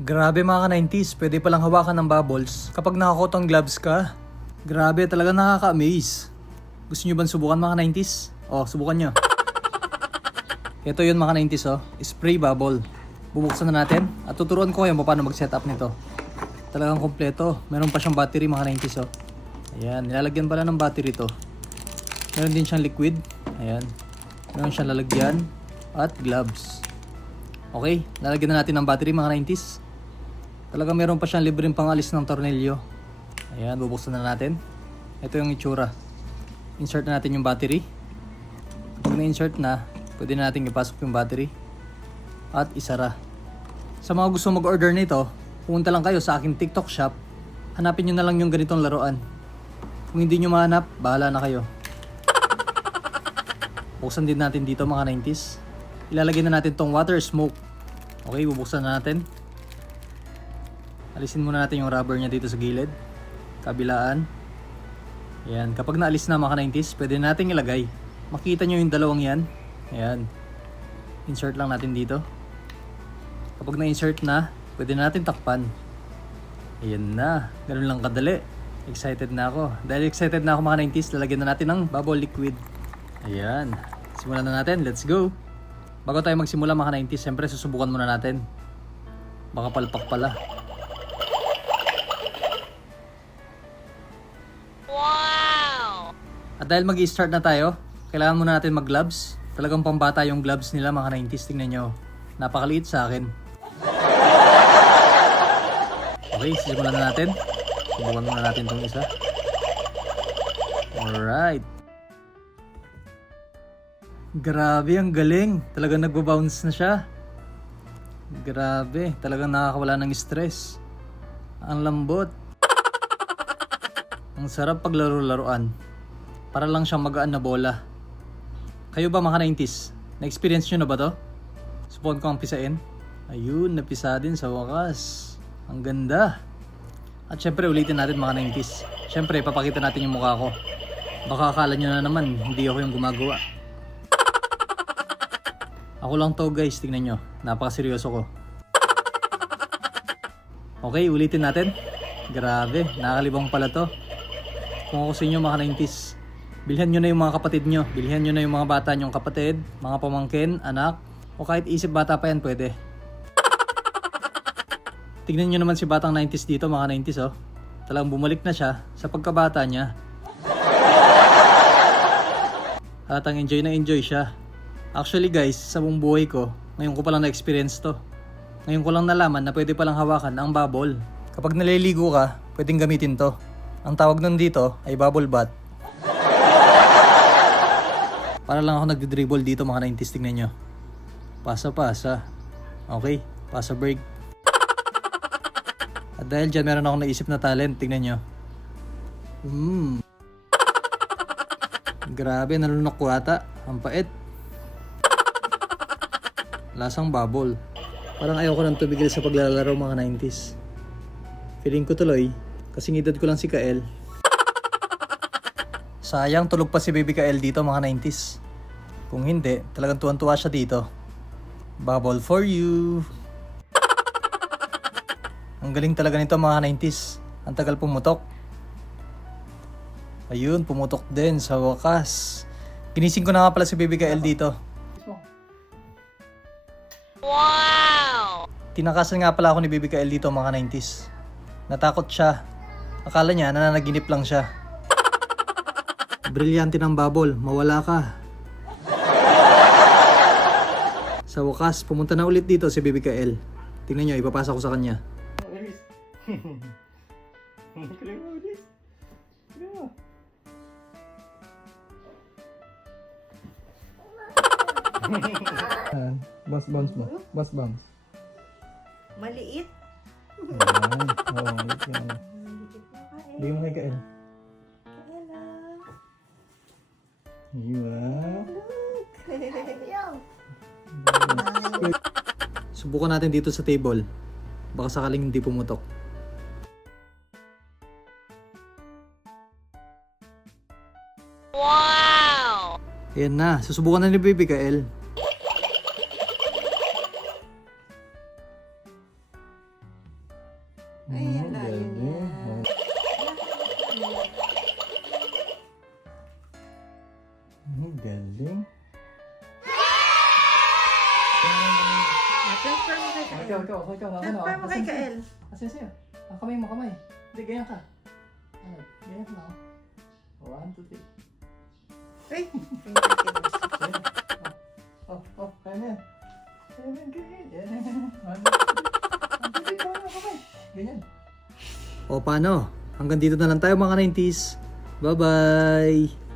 Grabe mga ka-90s, pwede palang hawakan ng bubbles kapag nakakotong gloves ka. Grabe, talaga nakaka-amaze. Gusto nyo bang subukan mga ka-90s? Oh, subukan nyo. Ito yun mga ka-90s oh, spray bubble. Bubuksan na natin at tuturuan ko kayo paano mag-setup nito. Talagang kompleto, meron pa siyang battery mga ka-90s oh. Ayan, nilalagyan pala ng battery to. Meron din siyang liquid, ayan. Meron siyang lalagyan at gloves. Okay, lalagyan na natin ng battery mga 90s. Talaga meron pa siyang libreng pangalis ng tornilyo. Ayan, bubuksan na natin. Ito yung itsura. Insert na natin yung battery. Pag na-insert na, pwede na natin ipasok yung battery. At isara. Sa mga gusto mag-order nito, pumunta lang kayo sa aking TikTok shop. Hanapin nyo na lang yung ganitong laruan. Kung hindi nyo mahanap, bahala na kayo. Buksan din natin dito mga 90s. Ilalagay na natin tong water smoke. Okay, bubuksan na natin. Alisin muna natin yung rubber niya dito sa gilid. Kabilaan. Ayan, kapag naalis na mga 90s, pwede natin ilagay. Makita nyo yung dalawang yan. Ayan. Insert lang natin dito. Kapag na-insert na, pwede natin takpan. Ayan na. Ganun lang kadali. Excited na ako. Dahil excited na ako mga 90s, lalagyan na natin ng bubble liquid. Ayan. Simulan na natin. Let's go. Bago tayo magsimula mga 90s, siyempre susubukan muna natin. Baka palpak pala. Wow! At dahil mag-i-start na tayo, kailangan muna natin mag-gloves. Talagang pambata yung gloves nila mga 90s. Tingnan nyo. Napakaliit sa akin. Okay, simulan na natin. Subukan muna natin itong isa. Alright. Grabe, ang galing. Talagang nagbo-bounce na siya. Grabe, talagang nakakawala ng stress. Ang lambot. Ang sarap paglaro-laruan. Para lang siyang magaan na bola. Kayo ba mga 90s? Na-experience nyo na ba to? Subukan ko ang pisain. Ayun, napisa din sa wakas. Ang ganda. At syempre ulitin natin mga 90s. Syempre papakita natin yung mukha ko. Baka akala nyo na naman hindi ako yung gumagawa. Ako lang to guys, tingnan nyo. Napakaseryoso ko. Okay, ulitin natin. Grabe, nakakalibang pala to. Kung ako sa inyo mga 90s, bilhan nyo na yung mga kapatid nyo. Bilhan nyo na yung mga bata nyong kapatid, mga pamangkin, anak, o kahit isip bata pa yan pwede. Tignan nyo naman si batang 90s dito mga 90s oh. Talagang bumalik na siya sa pagkabata niya. Halatang enjoy na enjoy siya. Actually guys, sa buong buhay ko, ngayon ko palang na-experience to. Ngayon ko lang nalaman na pwede palang hawakan ang bubble. Kapag naliligo ka, pwedeng gamitin to. Ang tawag nun dito ay bubble bath. Para lang ako nagdi-dribble dito mga 90s, tingnan nyo. Pasa-pasa. Okay, pasa break. At dahil dyan meron akong naisip na talent, tingnan nyo. Grabe, nalunok ko ata. Ang pait. Lasang bubble. Parang ayaw ko nang tumigil sa paglalaro mga 90s. Feeling ko tuloy, kasing edad ko lang si Kael. Sayang, tulog pa si baby Kael dito mga 90s. Kung hindi, talagang tuwan-tuwa siya dito. Bubble for you. Ang galing talaga nito mga 90s. Ang tagal pumutok. Ayun, pumutok din sa wakas. Ginising ko na nga pala si baby Kael dito. Wow! Tinakasan nga pala ako ni baby Kael dito mga 90s. Natakot siya. Akala niya nananaginip lang siya. Brilyante ng bubble, mawala ka. Sa wakas, pumunta na ulit dito si baby Kael. Tingnan nyo, ipapasa ko sa kanya. Bounce mo. Bounce. Maliit. Ayan. Oo, maliit yan. Bigyan mo kay Kael. Kaela. Subukan natin dito sa table. Baka sakaling hindi pumutok. Wow! Ayan na, susubukan na ni baby Kael. Ayan, layo niya. Galing. Transfer mo kay Kael. Ikaw. Transfer mo kay Kael. Asin sa'yo. Kamay mo, kamay. Hindi, ganyan ka. Ganyan ka na. 1, 2, 3. Uy, finger kiss. Kaya na yan. Ganyan. O paano? Hanggang dito na lang tayo mga 90s. Bye-bye!